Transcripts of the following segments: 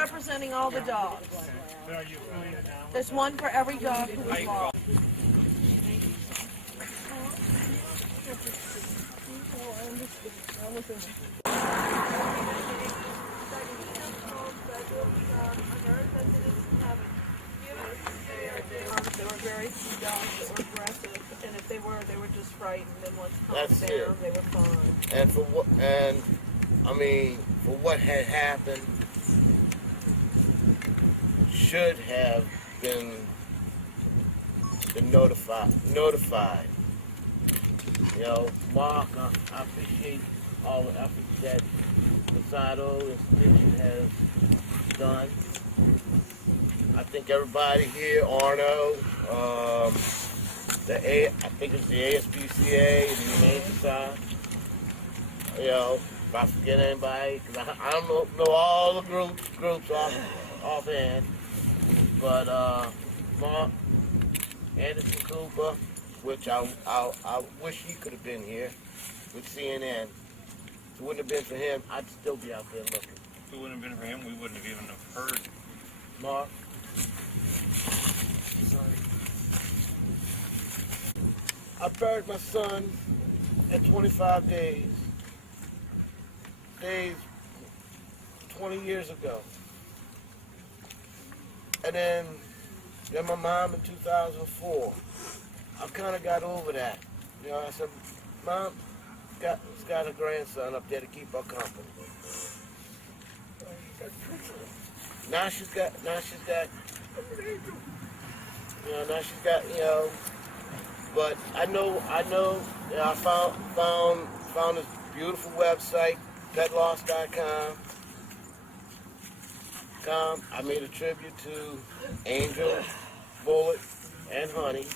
representing all the dogs. There's one for every dog who was lost. There were very few dogs that were aggressive, and if they were just frightened. And once calmed down, they were fine. And for what? And I mean, for what had happened, should have been notified. You know, Mark, I appreciate all the efforts that the Sato institution has done. I think everybody here, Arno, I think it's the ASPCA, the Humane Society. You know, if I forget anybody, because I don't know all the groups offhand, but Mark, Anderson Cooper, which I wish he could have been here with CNN. If it wouldn't have been for him, I'd still be out there looking. If it wouldn't have been for him, we wouldn't have even have heard. Mark? Sorry. I buried my son at 25 days 20 years ago. And then my mom in 2004. I kind of got over that. You know, I said, Mom, she's got a grandson up there to keep her company. Now she's got, but I know, you know, I found this beautiful website, petloss.com. I made a tribute to Angel, Bullet, and Honey.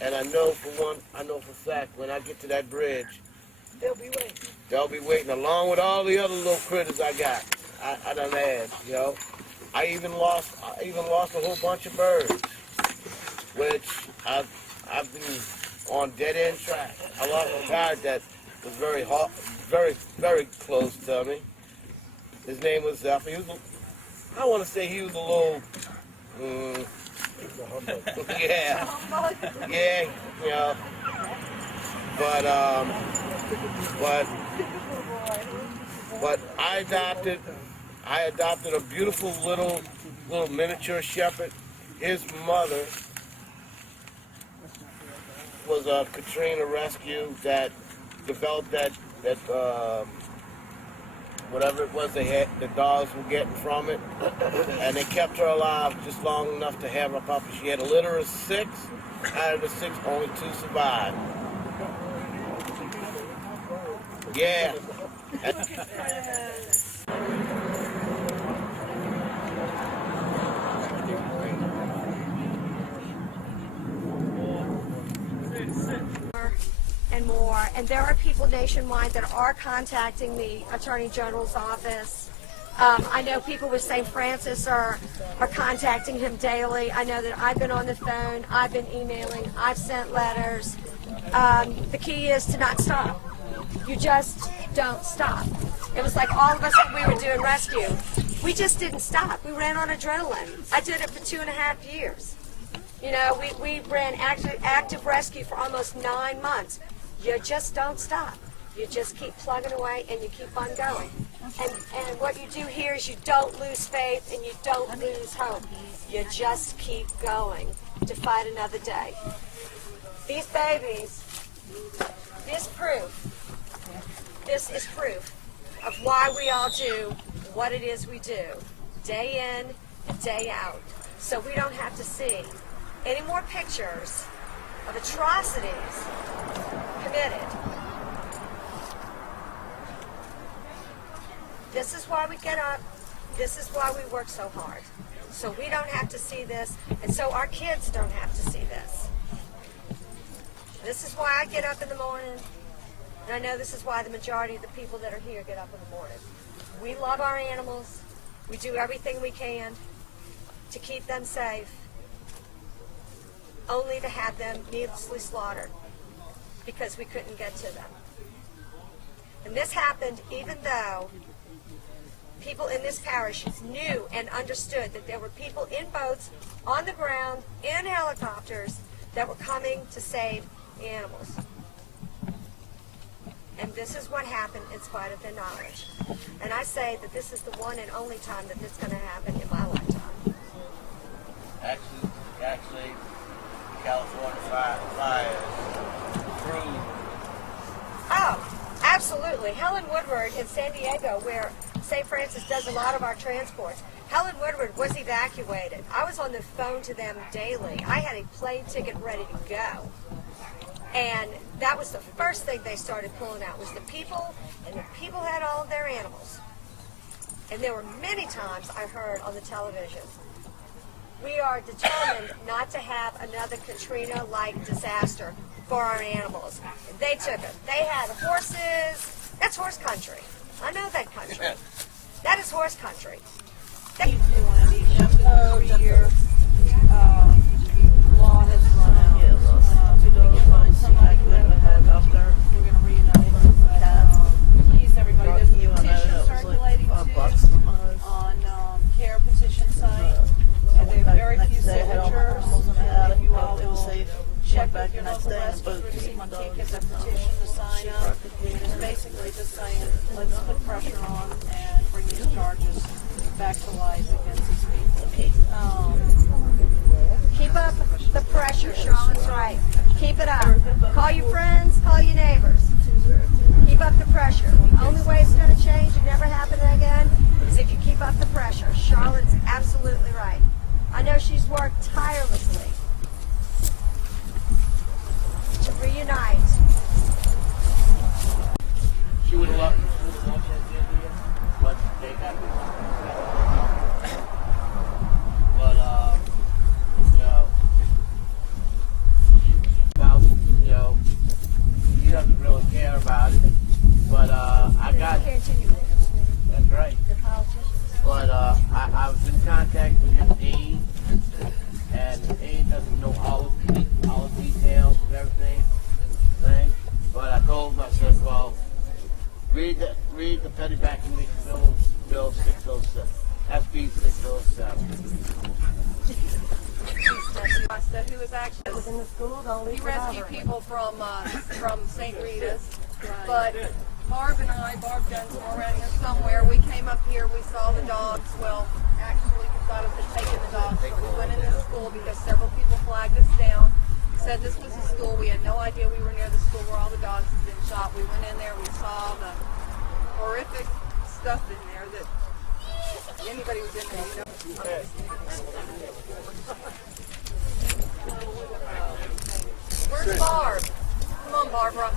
And I know for a fact, when I get to that bridge, They'll be waiting. they'll be waiting, along with all the other little critters I got. I done had, you know. I even lost a whole bunch of birds, which I've been on dead end track. I lost a guy that was very hot, very close to me. His name was Zephyr. I want to say he was a little, yeah, you know. But I adopted a beautiful little miniature shepherd. His mother was a Katrina rescue that developed that whatever it was the dogs were getting from it, and they kept her alive just long enough to have her puppy. She had a litter of 6. Out of the 6, only 2 survived. Yeah. And more, and there are people nationwide that are contacting the Attorney General's office. I know people with St. Francis are contacting him daily. I know that I've been on the phone, I've been emailing, I've sent letters. The key is to not stop. You just don't stop. It was like all of us when we were doing rescue. We just didn't stop. We ran on adrenaline. I did it for 2.5 years. You know, we ran active rescue for almost 9 months. You just don't stop. You just keep plugging away and you keep on going. And what you do here is you don't lose faith and you don't lose hope. You just keep going to fight another day. These babies, this is proof of why we all do what it is we do, day in and day out. So we don't have to see any more pictures of atrocities committed. This is why we get up. This is why we work so hard. So we don't have to see this, and so our kids don't have to see this. This is why I get up in the morning, and I know this is why the majority of the people that are here get up in the morning. We love our animals. We do everything we can to keep them safe, only to have them needlessly slaughtered because we couldn't get to them. And this happened even though people in this parish knew and understood that there were people in boats, on the ground, in helicopters that were coming to save animals. And this is what happened in spite of their knowledge. And I say that this is the one and only time that this is going to happen in my lifetime. Actually, California fires through. Oh, absolutely. Helen Woodward in San Diego, where St. Francis does a lot of our transports. Helen Woodward was evacuated. I was on the phone to them daily. I had a plane ticket ready to go. And that was the first thing they started pulling out was the people, and the people had all of their animals. And there were many times I heard on the television, we are determined not to have another Katrina-like disaster for our animals. They took it. They had horses. That's horse country. I know that country. That is horse country. After the 3-year law has run out, we'd love to find somebody who had a helicopter. We're going to reunite them. Please, everybody, there's a petition circulating too on CARE petition site. And there are very few signatures. And if you all will check with your local rescue group, see if you can't get that petition to sign up. It's basically just saying, let's put pressure on and bring these charges back to life against these people. Keep up the pressure, Charlotte's right. Keep it up. Call your friends, call your neighbors. Keep up the pressure. The only way it's going to change and never happen again is if you keep up the pressure. Charlotte's absolutely right. I know she's worked tirelessly to reunite. She would have loved but they got but he doesn't really care about it. But I got that's right. But I was in contact with his aide, and the aide doesn't know all the details of everything. But I told him, I said, well, read the petty vacuumation bill 607, SB 607. Who was actually he rescued people from St. Rita's, but Barb Jones were around here somewhere. We came up here, we saw the dogs. Well, actually, we thought of taking the dogs, so we went into the school because several people flagged us down, said this was a school. We had no idea we were near the school where all the dogs had been shot. We went in there, we saw the horrific stuff in there that anybody was in there, you know. Where's Barb? Come on, Barbara.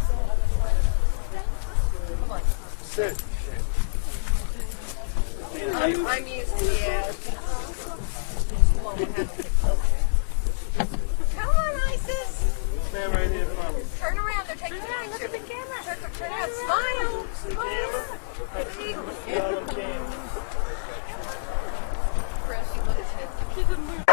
Come on. Sit. I'm used to it. Come on, come on, Isis. Stand right here, Mama. Turn around. They're taking a picture. Look at the camera. Turn around. Smile. Smile. Chris, you look at it. She's a mood.